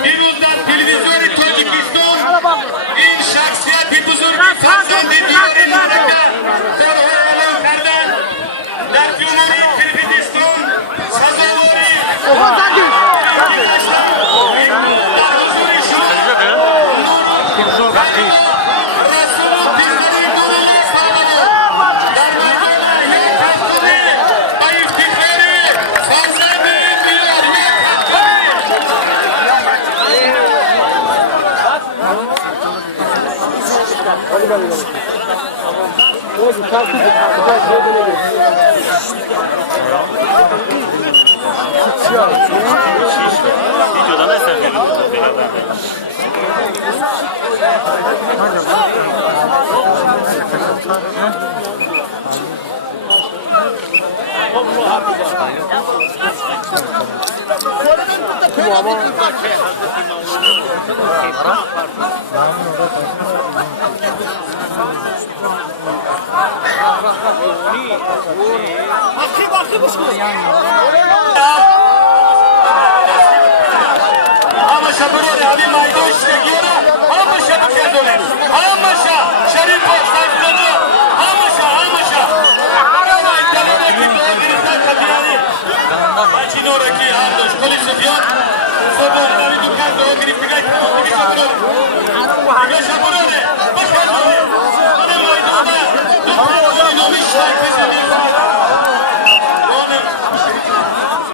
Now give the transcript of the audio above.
دیروز در تلویزیون تاجیکستان این شخصیت بزرگی فرزند دیار مملکت در اعلام کردن در جمهوری ترکمنستان سزاواری در حضور شما رسول دیگری دوله سالانه در میدان یک هفتانه با افتخار فرزند دیار یک Videoda ne sen beraber? Ama şapırı abi maydoş giyiyor. Ama şapır kendine. Ama